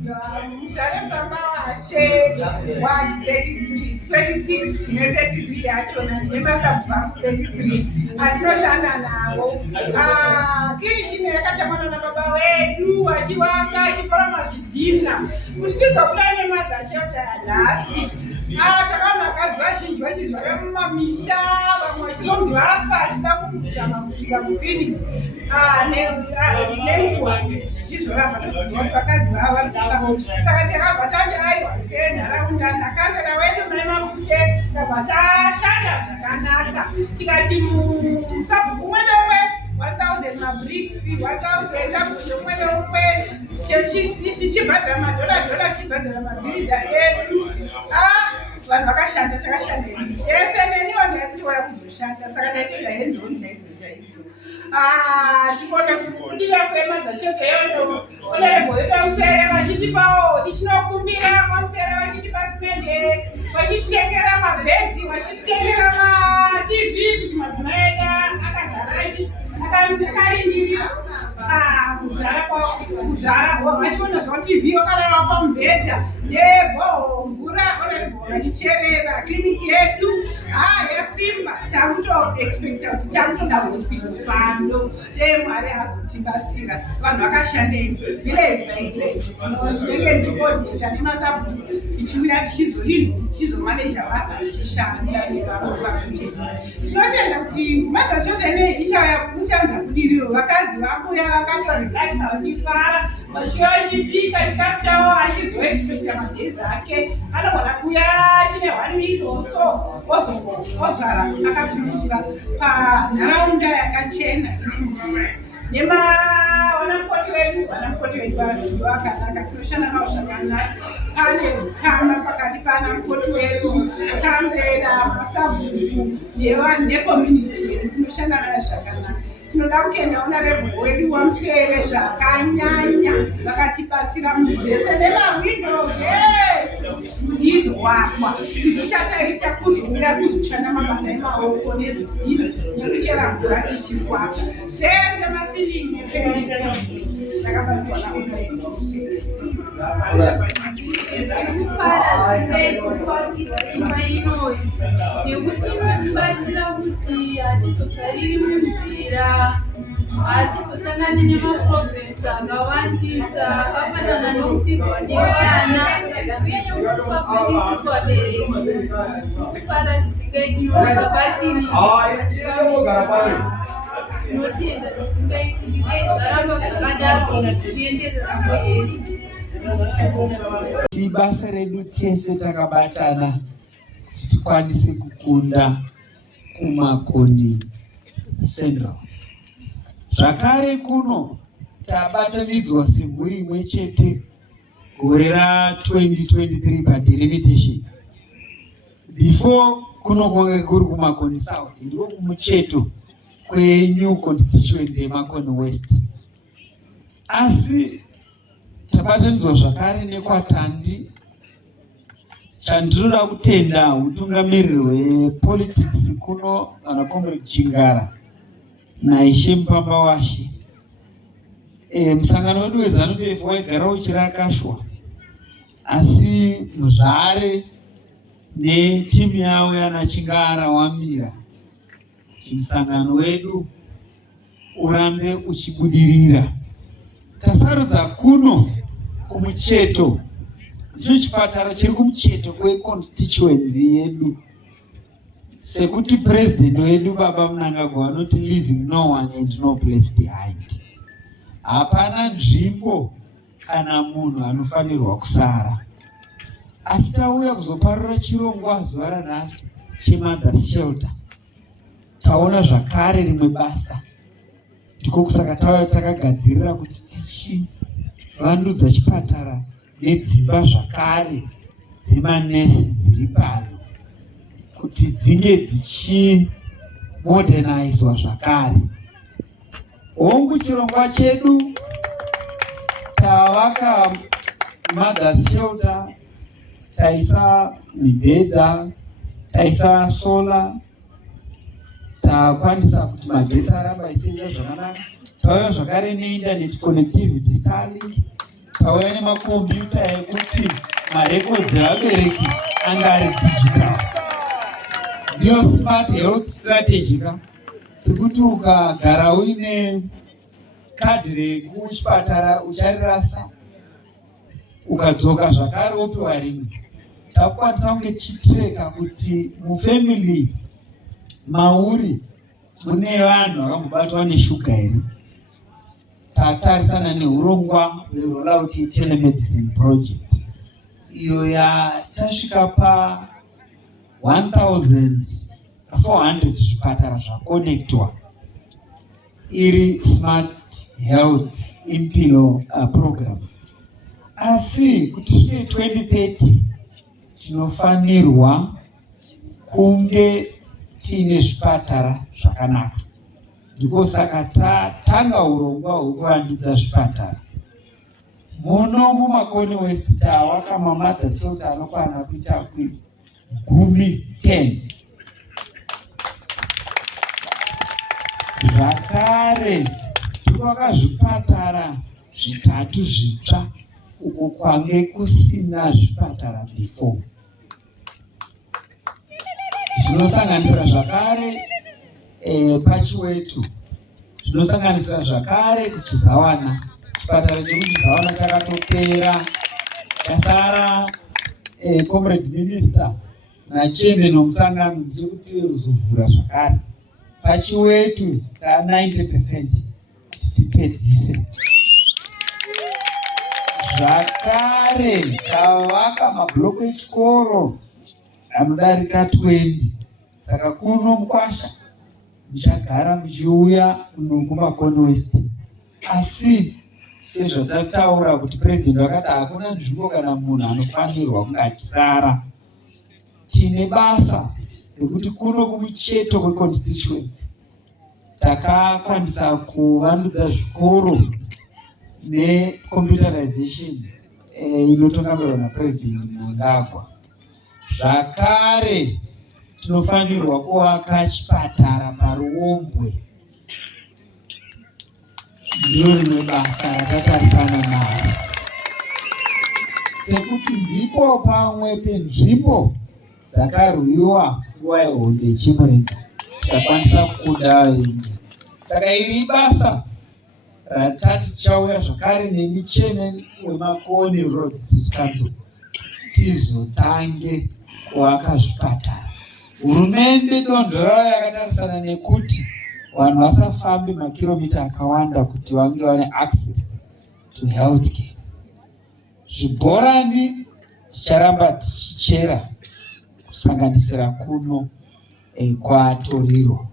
muzare baba washe wa 26 ne-33 yachona nemasabva 33 atinoshanda navo. Tiri chine yakatamana nababa wedu wachiwanga chiforoma zvidhina kuti tizobuda nemazashelta yanhasi. Takaona vakadzi vazhinji vachizvara mumamisha, vamwe vachizonzi vafa achida kuzama kusvika kukliniki nenguva zvichizoramba kuti vakadzi vava vari kufa. Saka takabva tati aiwa senharaunda nakandara wedu mai mamute tabva tashanda zvakanaka tikati musabhuku umwe neumwe 1000 mabricks 1000 takuti umwe neumwe tichibhadhara madhola tichibhadhara mabhiridha edu. Vanhu vakashanda takashanda yese neniwo ndaitiwaya kuzoshanda saka ndaitoita henzoni chaidzo tikona kubudira kwemazashoto yondo onereboita musere vachitipawo tichinokumbira mamusere vachitipa simende vachitengera magresi vachitengera matv kuti madzimai edu akagara akarindirira kuzara vachiona zvatv vakarara pamubhedha nebho mvura vachicherera kliniki yedu yasimba. Takutoexpecta kuti takutoda hospital pano Mwari azotibatsira. Vanhu vakashandei village by village tinenge ndicoordinata nemasabhuku tichiuya tichizomaneja basa tichishanda nevakuti tinotenda kuti mazashota ine ichanza kudiriro. Vakadzi vakuya vakatorelaxa vachifara vachiva vachibika chikafu chavo achizoexpecta magezi ake anogona kuya chine 1 week or so ozvara akasununguka panharaunda yakachena nevanamukoti vedu vanhu vakanaka tinoshanda navo zvakanaka. Pane ukama pakati panamukoti vedu kanzera masabhuku necommunity yedu tinoshanda nayo zvakanaka. Tinoda kutenda honorable wedu wamusere zvakanyanya vakatibatsira muzvese nemawindows kuti izowakwa. Isu chataita kuzobuda kuzoshanda mabasa emaoko nezvidhina nekuchera mvura tichikwaka zvese masilingi takabatsirwa nahonorable wamusere. Tikufara imba inoyi nekuti inotibatsira kuti hatizogariri munzira, hatizosangani nemaproblems akawandisa akafanana nokupigwa nevana uye nekufa polisi vabereki. Tikufara tisingai tinovabatsirira tinotenda tisingai kuti dei zvaramba zvakadaro tienderera mberi. Basa redu tese takabatana kuti tikwanise kukunda kumakoni Central. Zvakare kuno tabatanidzwa semhuri imwe chete gore ra2023 padelimitation. Before kuno kwanga kuri kumakoni South ndiko kumucheto kwenew constituency yemakoni West. Asi tabatanidzwa zvakare nekwatandi. Chandinoda kutenda utungamiriri hwepolitics kuno kana Comrade Chingara naishe Mupamba Washe. Musangano wedu weZANU-PF waigara uchirakashwa, asi Muzvare netimu yavo yana Chingara wamira kuti musangano wedu urambe uchibudirira. Tasarudza kuno kumucheto ndicho chipatara chiri kumucheto kweconstituency yedu, sekuti president wedu Baba Mnangagwa anoti leaving no one and no place behind. Hapana nzvimbo kana munhu anofanirwa kusara. Asi tauya kuzoparura chirongwa zuva ranhasi chemothers shelter. Taona zvakare rimwe basa, ndiko kusaka takagadzirira kuti tichivandudza chipatara nedzimba zvakare dzemanesi dziri pano kuti dzinge dzichimodernizwa zvakare. Hongu chirongwa chedu tavaka mothers shelter, taisa mibhedha, taisa sola, takwanisa kuti magetsi aramba isenza zvakanaka. Tauya zvakare neinternet connectivity Starlink tauya nemakombiyuta ekuti marekodzi evabereki anga ari digital. Ndiyo smart health strategy ka, sekuti ukagara uine kadhi rekuchipatara ucharirasa, ukadzoka zvakare wopiwa rimwe. Takukwanisa kunge tichitreka kuti mufamily mauri mune vanhu vakambobatwa neshuga here. Tatarisana neurongwa hwerollout telemedicine project iyo yatasvika pa 1400 zvipatara zvakonectwa iri smart health impilo program. Asi kuti svike 2030 tinofanirwa kunge tiine zvipatara zvakanaka. Ndiko saka tatanga urongwa hwekuvandudza zvipatara. Muno muMakoni West tawaka maMother Shelter anokwana kuita 10. Zvakare tirikuvaka zvipatara 3 zvitsva uko kwange kusina zvipatara before. Zvinosanganisira zvakare paChiwetu, zvinosanganisira zvakare kuChizawana. Chipatara chekuChizawana chakatopera, chasara comrade minister nachairman womusangano chekuti uzovhura zvakare. PaChiwetu ta 90% kuti tipedzise. Zvakare tavaka mabloko echikoro anodarika 20. Saka kuno mukwasha muchagara muchiuya kuno kuMakoni West. Asi sezvatataura kuti president vakati hakuna nzvimbo kana munhu anofanirwa kunge achisara, tine basa rekuti kuno kumucheto kweconstituency takakwanisa kuvandudza zvikoro necomputerization inotongamirwa napresident Mnangagwa. Zvakare tinofanirwa kuvaka chipatara paRuombwe. Ndiro rimwe basa ratatarisana naro, sekuti ndipo pamwe penzvimbo dzakarwiwa nguva yehondo yeChimurenga tikakwanisa kukuda vengi. Saka iri basa ratati tichauya zvakare nemicheni weMakoni Road Street Council tizotange kuvaka zvipatara. Hurumende donzvo rayo yakatarisana nekuti vanhu vasafambe makiromita akawanda kuti vange vane access to healthcare. Zvibhorani ticharamba tichichera kusanganisira kuno kwaToriro.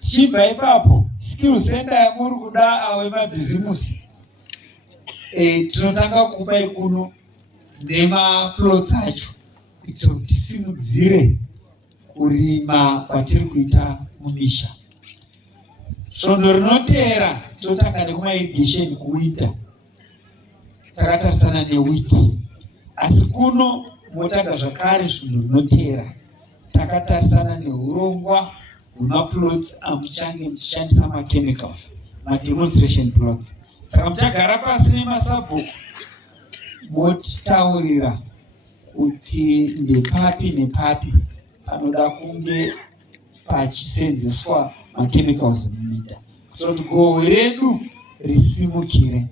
Tichibva ipapo skill center yamuri kuda awe mabhizimusi, tinotanga kupai kuno nemaplots acho kuitira kuti tisimudzire kurima kwatiri kuita mumisha. Svondo rinoteera totanga nekumairrigation kuwinter, takatarisana newiti. Asi kuno motanga zvakare svondo rinoteera takatarisana neurongwa hwemaplots amuchange muchishandisa machemicals, mademonstration plots. Saka muchagara pasi nemasabhuku motitaurira kuti ndepapi nepapi panoda kunge pachisenzeswa machemicals muminda kuti gohwe redu risimukire.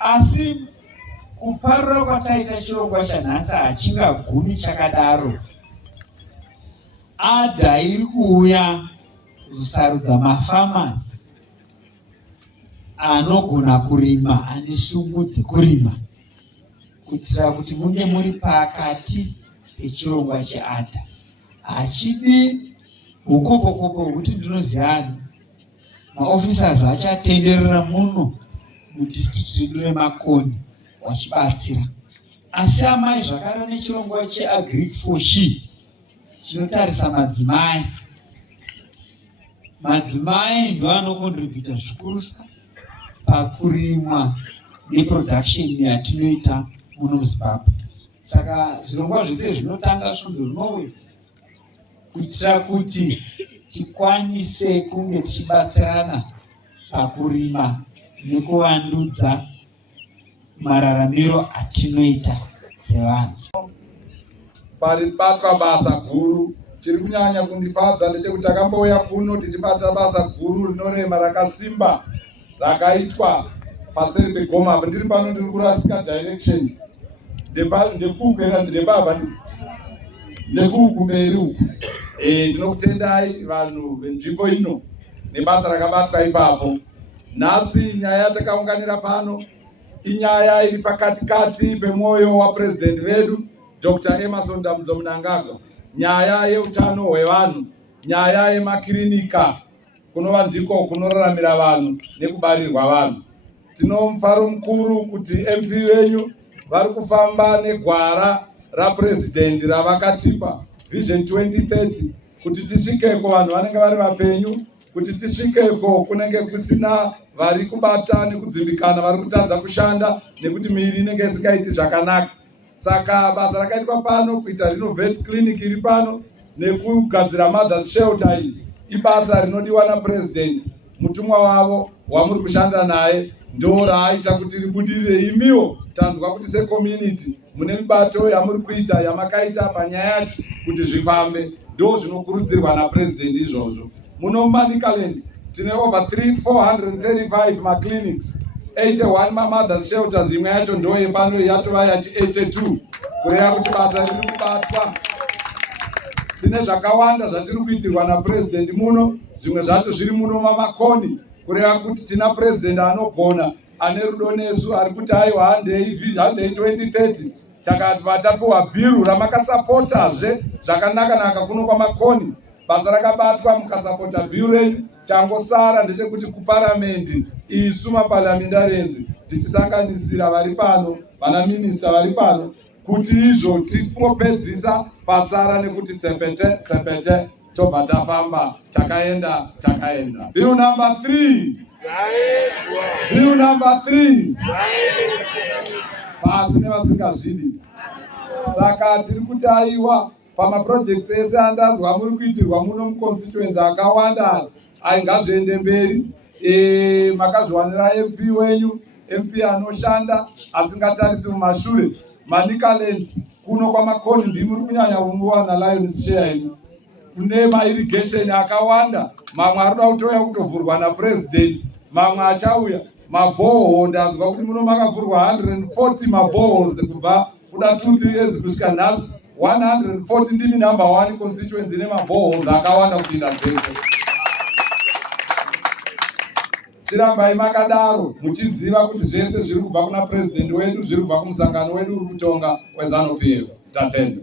Asi kuparura kwataita chirongwa chanhasi hachingagumi chakadaro. Adha iri kuuya kuzosarudza mafarmers anogona kurima, ane shungu dzekurima, kuitira kuti munge muri pakati pechirongwa cheadha. Hachidi hukopo-kopo hwekuti ndinoziva maofficers achatenderera muno mudistrict redu reMakoni wachibatsira. Asi amai zvakare nechirongwa cheAgric for She chinotarisa madzimai. Madzimai ndo anokontribhuta zvikurusa pakurimwa neproduction yatinoita muno muZimbabwe. Saka zvirongwa zvese zvinotanga svondo rinouya kuitira kuti tikwanise kunge tichibatsirana pakurima nekuvandudza mararamiro atinoita sevanhu. Paribatwa basa guru. Chiri kunyanya kundifadza ndechekuti takambouya kuno tichibata basa guru rinorema rakasimba rakaitwa paseri pegoma. Ndiri pano ndiri kurasika direction ndekukwera ndebaba ndekukumberi uku. Ndinokutendai vanhu venzvimbo ino nebasa rakabatwa ipapo. Nhasi nyaya takaunganira pano inyaya iri pakatikati pemwoyo wapresident vedu Dr. Emmerson Dambudzo Mnangagwa. Nyaya yeutano hwevanhu, nyaya yemakirinika kunova ndiko kunoraramira vanhu nekubarirwa vanhu. Tino mufaro mukuru kuti MP venyu vari kufamba negwara rapresident ravakatipa Vision 2030 kuti tisvikeko vanhu vanenge vari vapenyu, kuti tisvikeko kunenge kusina vari kubata nekudzimbikana, vari kutadza kushanda nekuti miri inenge isingaiti zvakanaka. Saka basa rakaitwa pano kuita renovate clinic iri pano nekugadzira mothers shelter iyi ibasa rinodiwa napresident. Mutumwa wavo wamuri kushanda naye ndo raaita kuti ribudirire. Imiwo tanzwa kuti secommunity mune mibato yamuri kuita yamakaita panyaya yacho kuti zvifambe, ndo zvinokurudzirwa napresident izvozvo. Muno Manicaland tine over 435 maclinics, 81 mothers shelters, imwe yacho ndo yepano yatova yachi 82, kureva kuti basa riri kubatwa. Tine zvakawanda zvatiri kuitirwa napresident muno, zvimwe zvacho zviri muno mamakoni, kureva kuti tina president anogona, ane rudo nesu, ari kuti aiwa handei 2030 takatapiwa bhiru ramakasapotazve zvakanaka kuno kwamakoni. Basa rakabatwa mukasapota bhiru renyu. Changosara ndechekuti kuparamendi isu maparliamentarians tichisanganisira vari pano, vana minista vari pano, kuti izvo tipopedzisa pasara nekuti tsepete tobva tafamba takaenda. Bill number 3. Bill number 3. Pasi nevasingazvidi. Saka tiri kuti aiwa pamaprojects ese andanzwa muri kuitirwa muno muconstituency akawanda ngazviende mberi. Makazviwanira MP wenyu, MP anoshanda asingatarisi mumashure. Manicaland kuno kwamakoni ndimuri kunyanya kumuwana Lions share ino. Kune mairrigation akawanda, mamwe arikuda kutoya kutovhurwa napresident, mamwe achauya. Maboho ndanzwa kuti muno makavhurwa 140 maboho kubva kuda 2-3 years kusvika nhasi. 140 ndimi number 1 constituency nemaboho akawanda kupinda dzese. Chirambai makadaro muchiziva kuti zvese zviri kubva kuna president wedu, zviri kubva kumusangano wedu uri kutonga weZANU-PF. Tatenda.